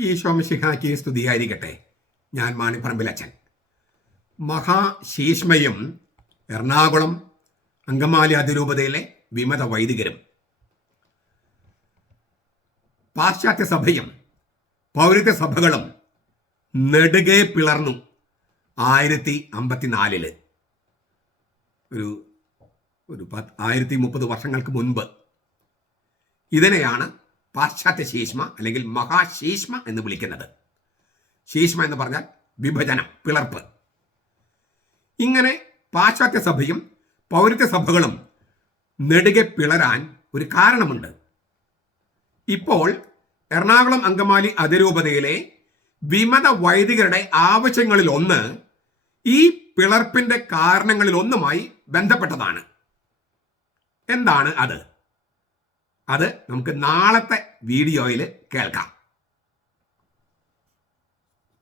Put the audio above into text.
ഈ ശോമശിഖാക്ക് സ്തുതിയായിരിക്കട്ടെ ഞാൻ മാണിപ്പറമ്പിലച്ചൻ മഹാശീഷ്മയും എറണാകുളം അങ്കമാലി അതിരൂപതയിലെ വിമത വൈദികരും. പാശ്ചാത്യ സഭയും പൗരത്യ സഭകളും നെടുകെ പിളർന്നു ആയിരത്തി അമ്പത്തിനാലിൽ. ഒരു ഒരു പത്ത് ആയിരത്തി മുപ്പത് വർഷങ്ങൾക്ക് മുൻപ്. ഇതിനെയാണ് പാശ്ചാത്യ ശീഷ്മ അല്ലെങ്കിൽ മഹാശീഷ്മ എന്ന് വിളിക്കുന്നത്. ശീഷ്മ എന്ന് പറഞ്ഞാൽ വിഭജനം പിളർപ്പ്. ഇങ്ങനെ പാശ്ചാത്യ സഭയും പൗരത്യ സഭകളും നെടുകെ പിളരാൻ ഒരു കാരണമുണ്ട്. ഇപ്പോൾ എറണാകുളം അങ്കമാലി അതിരൂപതയിലെ വിമത വൈദികരുടെ ആവശ്യങ്ങളിൽ ഒന്ന് ഈ പിളർപ്പിന്റെ കാരണങ്ങളിൽ ഒന്നുമായി ബന്ധപ്പെട്ടതാണ്. എന്താണ് അത്? അത് നമുക്ക് നാളത്തെ വീഡിയോയിൽ കേൾക്കാം.